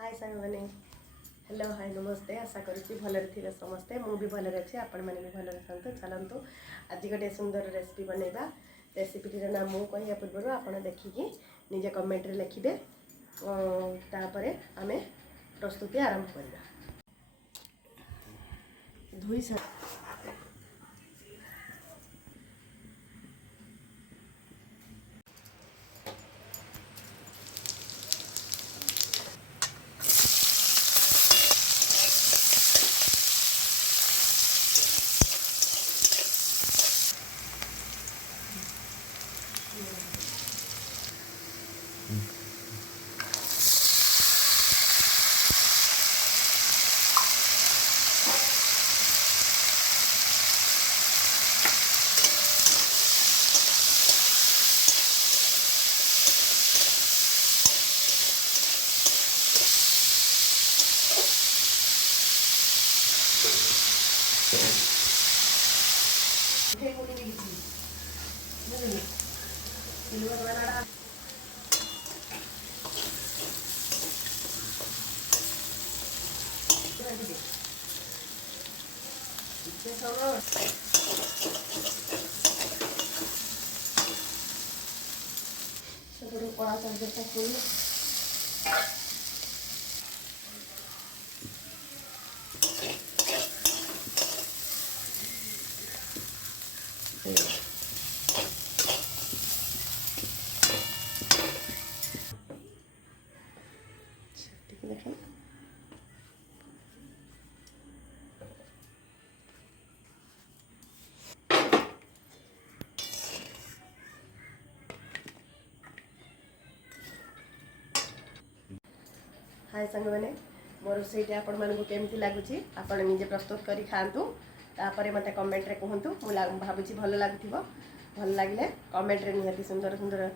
हाय सांग मैंने hello hi नमस्ते आशा करुच्ची भलरे थे समस्ते मु भी भलरे अच्छे आपण मैंने भी भलरे था चलतु आज गोटे सुंदर रेसिपी बनैबा रेसिपीटीर नाम मु कहवा पूर्व आप देखिकी निजे कमेंट रे लिखिबे तापरे आमे प्रस्तुति आरंभ करवा धुई सा कड़ा चार्जर खोल देखें हाय सांग मैंने मोर रोसईटा आपण मानक केमती लगुच आपण निजे प्रस्तुत करी खातु तापर मत कमेंट रे कहतु भावुँ भल लगुव भल लगे कमेंट रे निहाती सुंदर सुंदर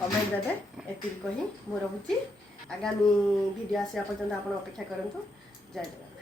कमेंट देवे एति कही मु रोची आगामी वीडियो आसा पर्यंत आप अपेक्षा करूँ जय जगन्नाथ।